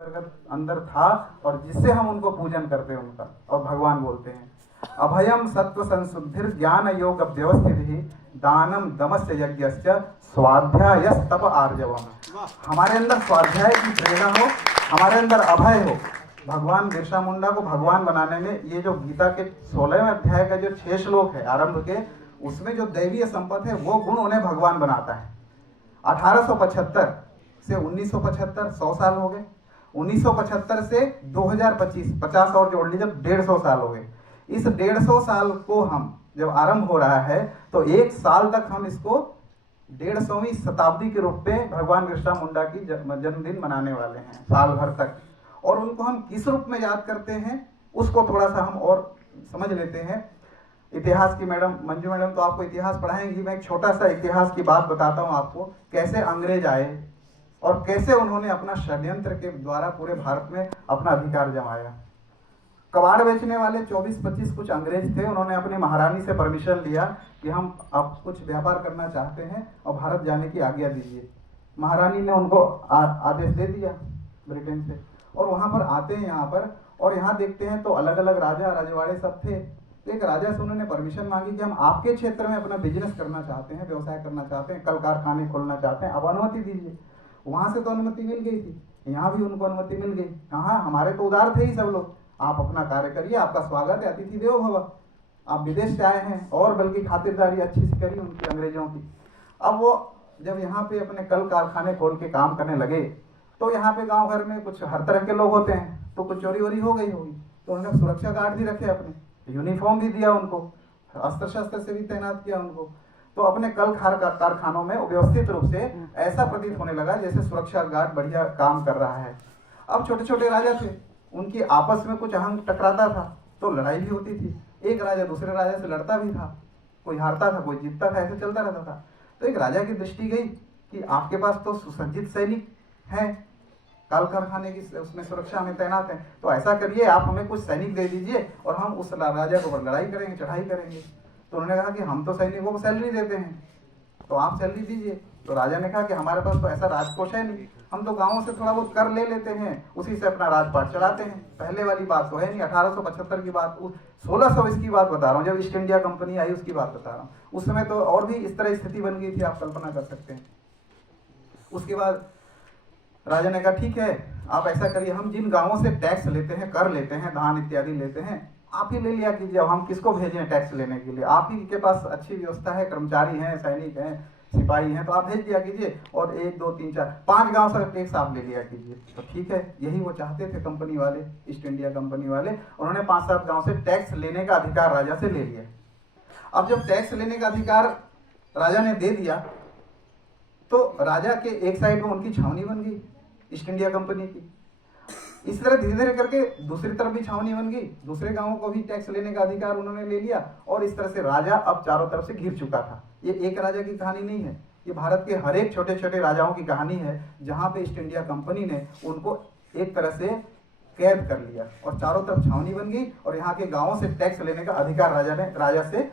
अंदर था और जिससे हम उनको पूजन करते हैं उनका, और भगवान बोलते हैं अभयम सत्व संशुद्धिर ज्ञान योग व्यवस्थित दानम दमस्य यज्ञस्य स्वाध्याय तप आर्जवम। हमारे अंदर स्वाध्याय की प्रेरणा हो, हमारे अंदर अभय हो। भगवान बिरसा मुंडा को भगवान बनाने में ये जो गीता के 16वें अध्याय का जो 6 श्लोक है आरंभ के, उसमें जो दैवीय संपत्ति है वो गुण उन्हें भगवान बनाता है। 1875 से 1975 100 साल हो गए, 1975 से 2025 50 और जोड़ लीजिए 150 साल हो गए। इस 150 साल को हम जब आरंभ हो रहा है तो एक साल तक हम इसको 150वीं शताब्दी के रूप में भगवान बिरसा मुंडा की जन्मदिन मनाने वाले हैं साल भर तक। और उनको हम किस रूप में याद करते हैं उसको थोड़ा सा हम और समझ लेते हैं। इतिहास की मैडम मंजू मैडम तो आपको इतिहास पढ़ाएंगी, मैं एक छोटा सा इतिहास की बात बताता हूँ आपको, कैसे अंग्रेज आए और कैसे उन्होंने अपना षड्यंत्र के द्वारा पूरे भारत में अपना अधिकार जमाया। कबाड़ बेचने वाले 24-25 कुछ अंग्रेज थे, उन्होंने अपनी महारानी से परमिशन लिया कि हम अब कुछ व्यापार करना चाहते हैं और भारत जाने की आज्ञा दीजिए। महारानी ने उनको आदेश दे दिया ब्रिटेन से, और वहां पर आते हैं यहाँ पर, और यहाँ देखते हैं तो अलग अलग राजा रजवाड़े सब थे। तो एक राजा से उन्होंने परमिशन मांगी कि हम आपके क्षेत्र में अपना बिजनेस करना चाहते हैं, व्यवसाय करना चाहते हैं, कल कारखाने खोलना चाहते हैं, अब अनुमति दीजिए। वहां से तो अनुमति मिल गई थी, यहाँ भी उनको अनुमति मिल गई। हाँ, हमारे तो उदार थे ही सब लोग, आप अपना कार्य करिए, आपका स्वागत है, अतिथि देवो भव। आप विदेश से आए हैं और बल्कि खातिरदारी अच्छी से करी उनकी अंग्रेजों की। अब वो जब यहाँ पे अपने कल कारखाने खोल के काम करने लगे तो यहाँ पे गांव घर में कुछ हर तरह के लोग होते हैं, तो कुछ चोरी वोरी हो गई होगी, तो उन्होंने सुरक्षा गार्ड भी रखे, अपने यूनिफॉर्म भी दिया उनको, अस्त्र शस्त्र से भी तैनात किया उनको। तो अपने कल कारखानों में व्यवस्थित रूप से ऐसा प्रतीत होने लगा जैसे सुरक्षा गार्ड बढ़िया काम कर रहा है। अब छोटे छोटे राजा थे, उनकी आपस में कुछ अहंग टकराता था तो लड़ाई भी होती थी, एक राजा दूसरे राजा से लड़ता भी था, कोई हारता था कोई जीतता था, ऐसे चलता रहता था। तो एक राजा की दृष्टि गई कि आपके पास तो सुसज्जित सैनिक हैं, कल कारखाने की उसमें सुरक्षा में तैनात है, तो ऐसा करिए आप हमें कुछ सैनिक दे दीजिए और हम उस राजा के ऊपर लड़ाई करेंगे, चढ़ाई करेंगे। तो उन्होंने कहा कि हम तो सैनिकों को सैलरी देते हैं, तो आप सैलरी दीजिए। तो राजा ने कहा कि हमारे पास तो ऐसा राजकोष है नहीं, हम तो गांवों से थोड़ा बहुत कर ले लेते हैं, उसी से अपना राजपाट चलाते हैं। पहले वाली बात तो है नहीं, 1875 की बात, 1620 की बात बता रहा हूँ, जब ईस्ट इंडिया कंपनी आई उसकी बात बता रहा हूँ। उस समय तो और भी इस तरह स्थिति बन गई थी, आप कल्पना कर सकते हैं। उसके बाद राजा ने कहा ठीक है आप ऐसा करिए, हम जिन गांवों से टैक्स लेते हैं, कर लेते हैं, धान इत्यादि लेते हैं, आप ही ले लिया कीजिए। अब हम किसको भेजें टैक्स लेने के लिए, आप ही के पास अच्छी व्यवस्था है, कर्मचारी हैं, सैनिक हैं, सिपाही हैं, तो आप भेज दिया कीजिए। और 1 2 3 4 5 गांव से टैक्स आप ले लिया कीजिए। तो ठीक है, यही वो चाहते थे कंपनी वाले, ईस्ट इंडिया कंपनी वाले। उन्होंने 5-7 गांव से टैक्स लेने का अधिकार राजा से ले लिया। अब जब टैक्स लेने का अधिकार राजा ने दे दिया तो राजा के एक साइड में उनकी छावनी बन गई ईस्ट इंडिया कंपनी की। इस तरह धीरे धीरे करके दूसरी तरफ भी छावनी बन गई, दूसरे गांवों को भी टैक्स लेने का अधिकार उन्होंने ले लिया, और इस तरह से राजा अब चारों तरफ से घिर चुका था। ये एक राजा की कहानी नहीं है, ये भारत के हर एक छोटे छोटे राजाओं की कहानी है, जहां पे ईस्ट इंडिया कंपनी ने उनको एक तरह से कैद कर लिया और चारों तरफ छावनी बन गई, और यहाँ के गाँवों से टैक्स लेने का अधिकार राजा से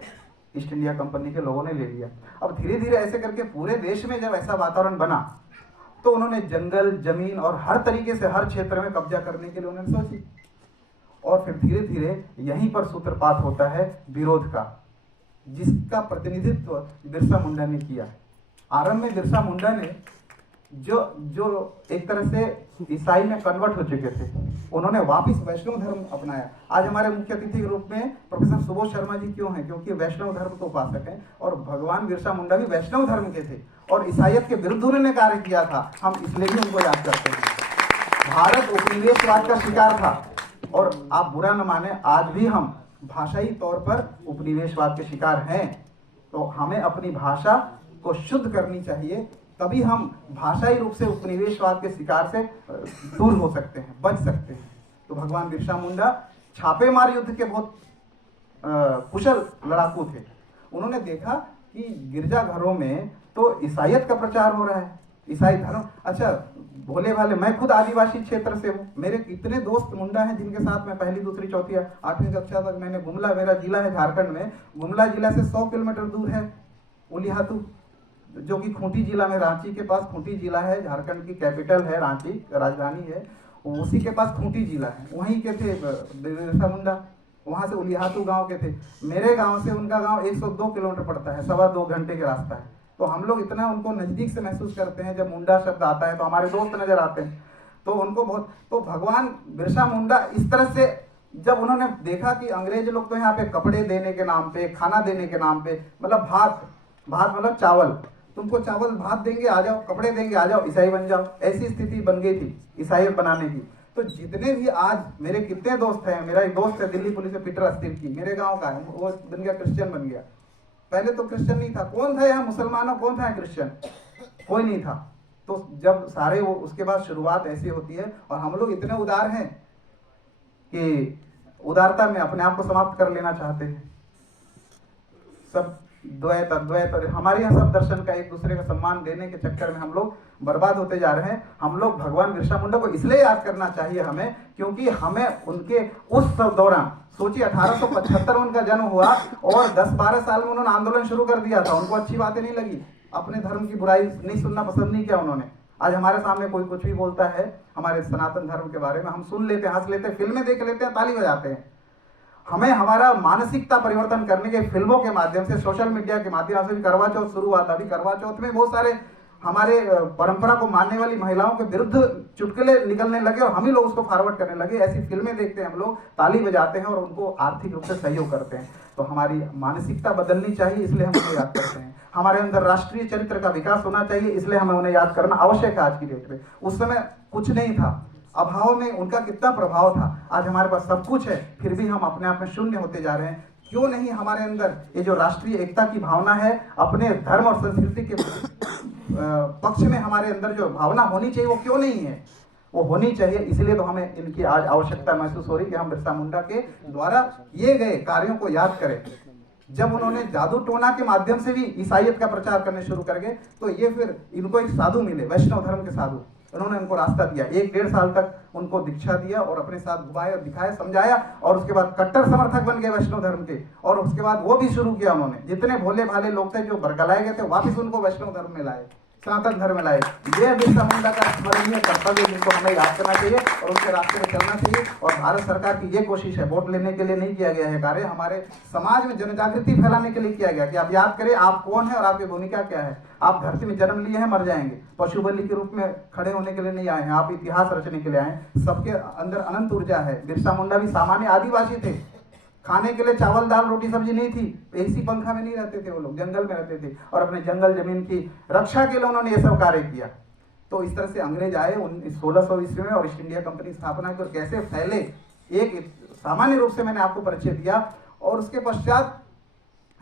ईस्ट इंडिया कंपनी के लोगों ने ले लिया। अब धीरे धीरे ऐसे करके पूरे देश में जब ऐसा वातावरण बना तो उन्होंने जंगल, जमीन और हर तरीके से हर क्षेत्र में कब्जा करने के लिए उन्होंने सोची, और फिर धीरे धीरे यहीं पर सूत्रपात होता है विरोध का, जिसका प्रतिनिधित्व बिरसा मुंडा ने किया। आरंभ में बिरसा मुंडा ने जो एक तरह से ईसाई में कन्वर्ट हो चुके थे, उन्होंने वापिस वैष्णव धर्म अपनाया। आज हमारे मुख्य अतिथि के रूप में प्रोफेसर सुबोध शर्मा जी क्यों हैं? क्योंकि वैष्णव धर्म के उपासक हैं, और भगवान बिरसा मुंडा भी वैष्णव धर्म के थे और ईसाइयत के विरुद्ध उन्होंने कार्य किया था। हम इसलिए भी उनको याद करते हैं। भारत उपनिवेशवाद का शिकार था, और आप बुरा न माने, आज भी हम भाषाई तौर पर उपनिवेशवाद के शिकार हैं। तो हमें अपनी भाषा को शुद्ध करनी चाहिए, तभी हम भाषाई रूप से उपनिवेशवाद के शिकार से दूर हो सकते हैं, बच सकते हैं। तो भगवान बिरसा मुंडा छापेमार युद्ध के बहुत कुशल लड़ाकू थे। उन्होंने देखा कि गिरजाघरों में तो ईसाइयत का प्रचार हो रहा है, ईसाई धर्म। अच्छा, भोले भाले, मैं खुद आदिवासी क्षेत्र से हूँ, मेरे कितने दोस्त मुंडा हैं जिनके साथ मैं पहली दूसरी चौथी 8वीं कक्षा तक मैंने गुमला, मेरा जिला है झारखंड में, गुमला जिला से 100 किलोमीटर दूर है उलिहातू, जो कि खूंटी जिला में, रांची के पास खूंटी जिला है, झारखंड की कैपिटल है रांची, राजधानी है। उसी के पास खूंटी जिला है, वहीं के थे बिरसा मुंडा, वहाँ से उलिहातू गांव के थे। मेरे गांव से उनका गांव 102 किलोमीटर पड़ता है, 2.25 घंटे का रास्ता है। तो हम लोग इतना उनको नज़दीक से महसूस करते हैं। जब मुंडा शब्द आता है तो हमारे दोस्त नजर आते हैं, तो उनको बहुत, तो भगवान बिरसा मुंडा इस तरह से जब उन्होंने देखा कि अंग्रेज लोग तो यहाँ पे कपड़े देने के नाम पे, खाना देने के नाम पे, मतलब भात मतलब चावल, तुमको चावल भात देंगे आ जाओ, कपड़े देंगे आ जाओ, ईसाई बन जाओ, ऐसी स्थिति बन गई थी ईसाइयत बनाने की। तो जितने भी आज मेरे कितने दोस्त हैं, मेरा एक दोस्त है दिल्ली पुलिस में पीटर अस्थिर की, मेरे गांव का है, वो बन गया क्रिश्चियन बन गया। पहले तो क्रिश्चियन नहीं था, कौन था यहाँ मुसलमानों, कौन था यहाँ क्रिश्चियन, कोई नहीं था। तो जब सारे वो, उसके बाद शुरुआत ऐसी होती है। और हम लोग इतने उदार हैं कि उदारता में अपने आप को समाप्त कर लेना चाहते हैं। सब द्वैत अद्वैत और हमारे यहाँ सब दर्शन का, एक दूसरे का सम्मान देने के चक्कर में हम लोग बर्बाद होते जा रहे हैं। हम लोग भगवान बिरसा मुंडा को इसलिए याद करना चाहिए हमें, क्योंकि हमें उनके उस दौरान, सोचिए 1875 उनका जन्म हुआ और 10-12 साल में उन्होंने आंदोलन शुरू कर दिया था। उनको अच्छी बातें नहीं लगी, अपने धर्म की बुराई नहीं सुनना पसंद नहीं किया उन्होंने। आज हमारे सामने कोई कुछ भी बोलता है हमारे सनातन धर्म के बारे में, हम सुन लेते हैं, हंस लेते हैं, फिल्में देख लेते हैं, ताली बजाते हैं। हमें हमारा मानसिकता परिवर्तन करने के फिल्मों के माध्यम से, सोशल मीडिया के माध्यम से भी, करवा चौथ शुरू हुआ था, अभी करवा चौथ में बहुत सारे हमारे परंपरा को मानने वाली महिलाओं के विरुद्ध चुटकुले निकलने लगे और हम ही लोग उसको फॉरवर्ड करने लगे। ऐसी फिल्में देखते हैं हम लोग, ताली बजाते हैं और उनको आर्थिक रूप से सहयोग करते हैं। तो हमारी मानसिकता बदलनी चाहिए, इसलिए हम उन्हें याद करते हैं। हमारे अंदर राष्ट्रीय चरित्र का विकास होना चाहिए, इसलिए हमें उन्हें याद करना आवश्यक है आज की डेट में। उस समय कुछ नहीं था, अभाव में उनका कितना प्रभाव था। आज हमारे पास सब कुछ है, फिर भी हम अपने आप में शून्य होते जा रहे हैं। क्यों नहीं हमारे अंदर ये जो राष्ट्रीय एकता की भावना है, अपने धर्म और संस्कृति के पक्ष में हमारे अंदर जो भावना होनी चाहिए, वो क्यों नहीं है? वो होनी चाहिए। इसलिए तो हमें इनकी आज आवश्यकता महसूस हो रही कि हम बिरसा मुंडा के द्वारा किए गए कार्यों को याद करें। जब उन्होंने जादू टोना के माध्यम से भी ईसाइयत का प्रचार करने शुरू कर गए, तो ये फिर इनको एक साधु मिले, वैष्णव धर्म के साधु, उन्होंने उनको रास्ता दिया। 1-1.5 साल तक उनको दीक्षा दिया और अपने साथ घुमाया, दिखाया, समझाया, और उसके बाद कट्टर समर्थक बन गए वैष्णव धर्म के। और उसके बाद वो भी शुरू किया उन्होंने, जितने भोले भाले लोग थे जो बरगलाए गए थे, वापिस उनको वैष्णव धर्म में लाए, सनातन धर्म में लाए। ये बिरसा मुंडा का स्मरणीय कर्तव्य, जिनको हमें याद करना चाहिए और उनके रास्ते में चलना चाहिए। और भारत सरकार की ये कोशिश है, वोट लेने के लिए नहीं किया गया है कार्य, हमारे समाज में जनजागृति फैलाने के लिए किया गया कि आप याद करें आप कौन है और आपकी भूमिका क्या है। आप धरती में जन्म लिए हैं, मर जाएंगे, पशु बलि के रूप में खड़े होने के लिए नहीं आए हैं, आप इतिहास रचने के लिए आए हैं। सबके अंदर अनंत ऊर्जा है। बिरसा मुंडा भी सामान्य आदिवासी थे, खाने के लिए चावल दाल रोटी सब्जी नहीं थी, एसी पंखा में नहीं रहते थे वो लोग, जंगल में रहते थे और अपने जंगल जमीन की रक्षा के लिए उन्होंने ये सब कार्य किया। तो इस तरह से अंग्रेज आए 1600 ईस्वी में और ईस्ट इंडिया कंपनी स्थापना की और कैसे फैले, एक सामान्य रूप से मैंने आपको परिचय दिया। और उसके पश्चात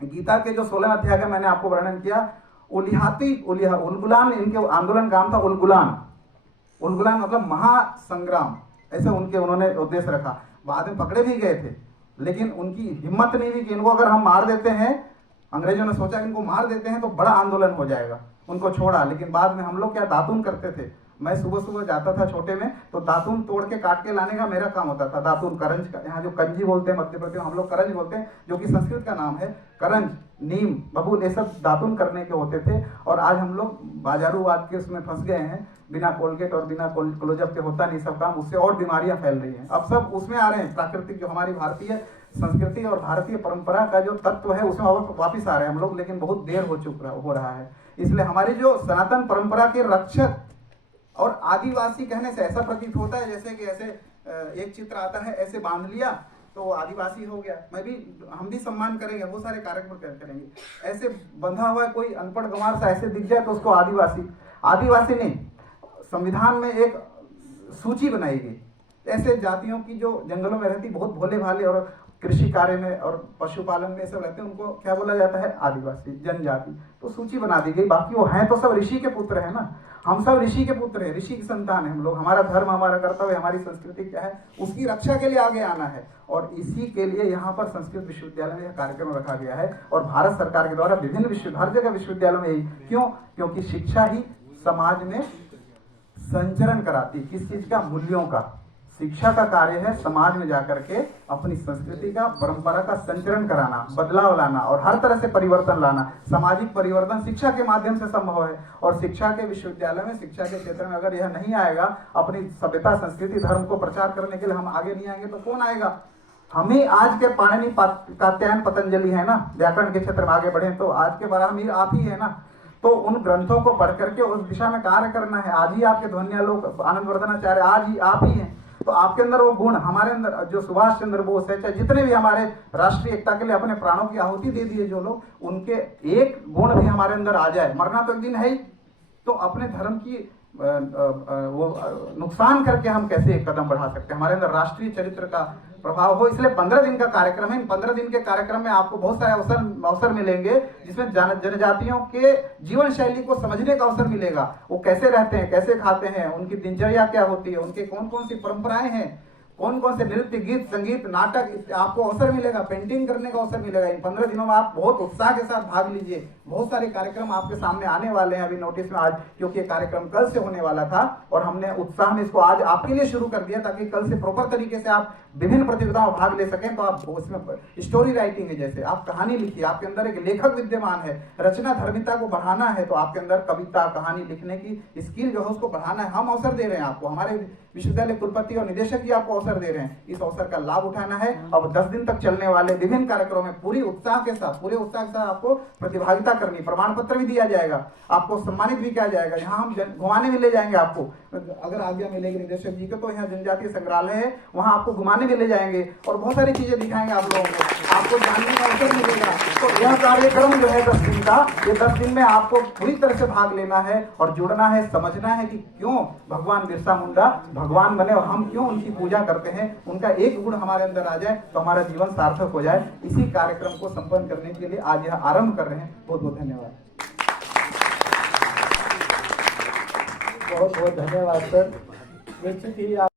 गीता के जो 16 अध्याय का मैंने आपको वर्णन किया, उलगुलान इनके आंदोलन का नाम था। उलगुलान मतलब महासंग्राम, ऐसे उनके उन्होंने उद्देश्य रखा। बाद में पकड़े भी गए थे, लेकिन उनकी हिम्मत नहीं थी कि इनको अगर हम मार देते हैं, अंग्रेजों ने सोचा कि इनको मार देते हैं तो बड़ा आंदोलन हो जाएगा, उनको छोड़ा। लेकिन बाद में हम लोग क्या दातून करते थे, मैं सुबह सुबह जाता था छोटे में, तो दातून तोड़ के काट के लाने का मेरा काम होता था। दातून करंज का, यहाँ जो कंजी बोलते हैं मध्य प्रदेश में, हम लोग करंज बोलते हैं, जो कि संस्कृत का नाम है। करंज, नीम, बबूल, ये सब दातून करने के होते थे। और आज हम लोग बाजारूवाद के उसमें फंस गए हैं, बिना कोलगेट और बिना क्लोजअप के होता नहीं सब काम, उससे और बीमारियां फैल रही हैं। अब सब उसमें आ रहे हैं, प्राकृतिक जो हमारी भारतीय संस्कृति और भारतीय परंपरा का जो तत्व है उसमें वापिस आ रहे हैं हम लोग, लेकिन बहुत देर हो रहा है। इसलिए हमारी जो सनातन परंपरा के रक्षक और आदिवासी कहने से ऐसा प्रतीत होता है जैसे कि ऐसे एक चित्र आता है, ऐसे बांध लिया तो आदिवासी हो गया। हम भी सम्मान करेंगे, वो सारे कार्यक्रम करेंगे। ऐसे बंधा हुआ है कोई अनपढ़ गंवार सा ऐसे दिख जाए तो उसको आदिवासी नहीं। संविधान में एक सूची बनाई गई ऐसे जातियों की जो जंगलों में रहती, बहुत भोले भाले और कृषि कार्य में और पशुपालन में सब रहते हैं, उनको क्या बोला जाता है? आदिवासी जनजाति। तो सूची बना दी गई। बाकी वो हैं तो सब ऋषि के पुत्र है ना, हम सब ऋषि के पुत्र हैं, ऋषि की संतान है हम लोग। हमारा धर्म, हमारा कर्तव्य, हमारी संस्कृति क्या है, उसकी रक्षा के लिए आगे आना है। और इसी के लिए यहाँ पर संस्कृत विश्वविद्यालय में यह कार्यक्रम रखा गया है और भारत सरकार के द्वारा विभिन्न हर जगह विश्वविद्यालयों में यही। क्यों? क्योंकि शिक्षा ही समाज में संचरण कराती, किस चीज का? मूल्यों का, शिक्षा का कार्य है समाज में जाकर के अपनी संस्कृति का, परंपरा का संचरण कराना, बदलाव लाना और हर तरह से परिवर्तन लाना। सामाजिक परिवर्तन शिक्षा के माध्यम से संभव है और शिक्षा के विश्वविद्यालय में, शिक्षा के क्षेत्र में अगर यह नहीं आएगा, अपनी सभ्यता, संस्कृति, धर्म को प्रचार करने के लिए हम आगे नहीं आएंगे तो कौन आएगा? हमें आज के पाणिनि, कात्यायन, पतंजलि है ना, व्याकरण के क्षेत्र में आगे बढ़े तो आज के बराहमीर आप ही है ना। तो उन ग्रंथों को पढ़ करके उस दिशा में कार्य करना है। आज ही आपके ध्वन्यालोक, आनंदवर्धनाचार्य आज ही आप ही हैं। तो आपके अंदर वो गुण, हमारे अंदर जो सुभाष चंद्र बोस है, चाहे जितने भी हमारे राष्ट्रीय एकता के लिए अपने प्राणों की आहुति दे दिए जो लोग, उनके एक गुण भी हमारे अंदर आ जाए, मरना तो एक दिन है ही, तो अपने धर्म की वो नुकसान करके हम कैसे एक कदम बढ़ा सकते हैं? हमारे अंदर राष्ट्रीय चरित्र का प्रभाव हो। इसलिए 15 दिन का कार्यक्रम है। इन 15 दिन के कार्यक्रम में आपको बहुत सारे अवसर मिलेंगे, जिसमें जनजातियों के जीवन शैली को समझने का अवसर मिलेगा। वो कैसे रहते हैं, कैसे खाते हैं, उनकी दिनचर्या क्या होती है, उनके कौन कौन सी परंपराएं हैं, कौन कौन से नृत्य, गीत, संगीत, नाटक, आपको अवसर मिलेगा, पेंटिंग करने का अवसर मिलेगा। इन 15 दिनों में आप बहुत उत्साह के साथ भाग लीजिए। बहुत सारे कार्यक्रम आपके सामने आने वाले हैं अभी नोटिस में आज, क्योंकि ये कार्यक्रम कल से होने वाला था और हमने उत्साह में इसको आज आपके लिए शुरू कर दिया ताकि कल से प्रॉपर तरीके से आप विभिन्न प्रतियोगिताओं में भाग ले सकें। तो आप उसमें स्टोरी राइटिंग है, जैसे आप कहानी लिखिए, आपके अंदर एक लेखक विद्यमान है, रचना धर्मिता को बढ़ाना है तो आपके अंदर कविता, कहानी लिखने की स्किल जो है उसको बढ़ाना है। हम अवसर दे रहे हैं आपको, हमारे विश्वविद्यालय कुलपति और निदेशक जी आपको अवसर दे रहे हैं, इस अवसर का लाभ उठाना है। अब 10 दिन तक चलने वाले विभिन्न कार्यक्रमों में पूरे उत्साह के साथ आपको प्रतिभागिता करनी, प्रमाण पत्र भी दिया जाएगा, आपको सम्मानित भी किया जाएगा। यहाँ हम घुमाने भी ले जाएंगे आपको, अगर आज्ञा मिलेगी निदेशक जी को, तो यहाँ जनजातीय संग्रहालय है, वहाँ आपको घुमाने भी ले जाएंगे और बहुत सारी चीजें दिखाएंगे आप लोगों को, आपको जानने का अवसर मिलेगा। तो यह कार्यक्रम जो है 10 दिन का, ये 10 दिन में आपको पूरी तरह से भाग लेना है और जुड़ना है, समझना है कि क्यों भगवान बिरसा मुंडा भगवान बने और हम क्यों उनकी पूजा करते हैं। उनका एक गुण हमारे अंदर आ जाए तो हमारा जीवन सार्थक हो जाए। इसी कार्यक्रम को संपन्न करने के लिए आज यह आरंभ कर रहे हैं। बहुत बहुत धन्यवाद। बहुत बहुत धन्यवाद सर। निश्चित ही